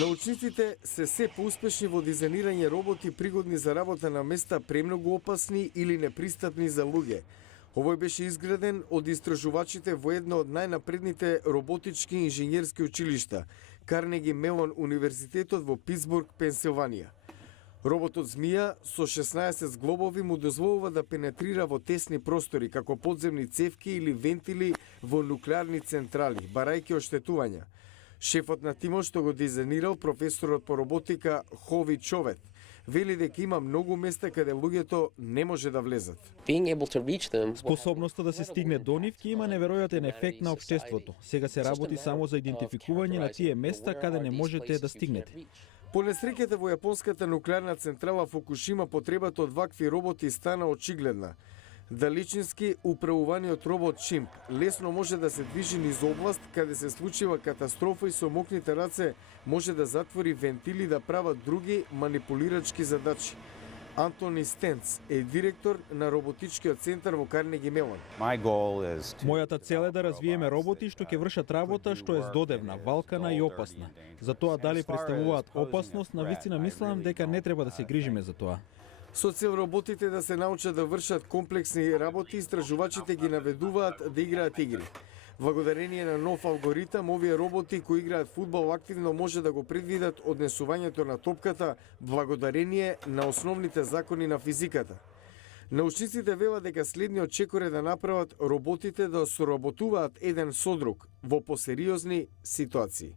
Научниците се поуспешни во дизајнирање роботи пригодни за работа на места премногу опасни или непристапни за луѓе. Овој беше изграден од истражувачите во едно од најнапредните роботички инженерски училишта, Карнеги Мелон универзитетот во Питсбург, Пенсилванија. Роботот Змија со 16 зглобови му дозволува да пенетрира во тесни простори, како подземни цевки или вентили во нуклеарни централи, барајќи оштетувања. Шефот на тимот што го дизајнирал, професорот по роботика Хови Човет, вели дека има многу места каде луѓето не може да влезат. Способноста да се стигне до нив ќе има неверојатен ефект на општеството. Сега се работи само за идентификување на тие места каде не можете да стигнете. По несреќата во јапонската нуклеарна централа Фукушима потребата од вакви роботи стана очигледна. Далечински управуваниот робот Чимп лесно може да се движи низ област каде се случува катастрофа и со мокните раце може да затвори вентили да прават други манипулирачки задачи. Антони Стенц е директор на роботичкиот центар во Карнеги Мелон. Мојата цел е да развиеме роботи што ќе вршат работа што е здодевна, валкана и опасна. За тоа дали представуваат опасност, навистина мислам дека не треба да се грижиме за тоа. Со цел роботите да се научат да вршат комплексни работи, истражувачите ги наведуваат да играат игри. Благодарение на нов алгоритам, овие роботи кои играат фудбал активно може да го предвидат однесувањето на топката благодарение на основните закони на физиката. Научниците велат дека следниот чекор е да направат роботите да соработуваат еден со друг во посериозни ситуации.